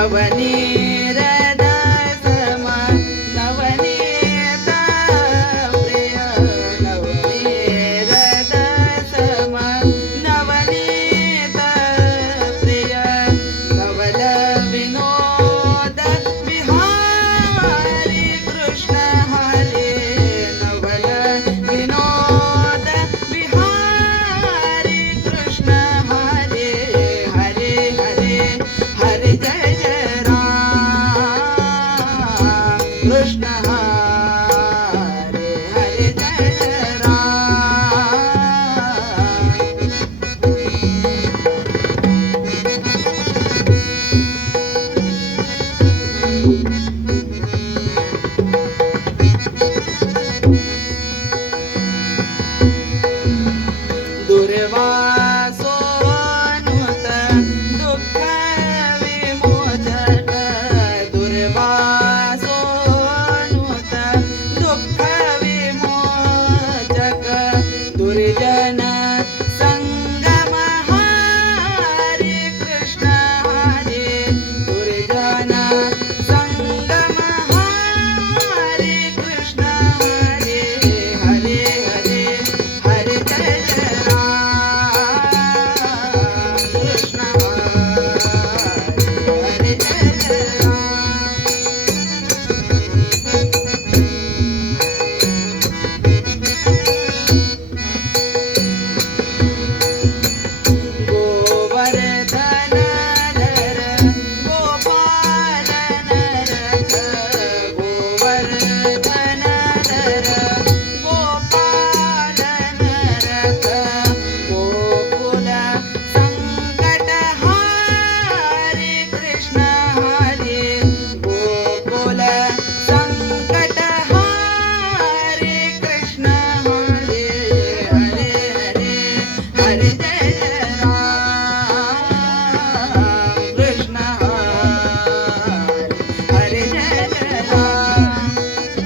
பவனே Krishna.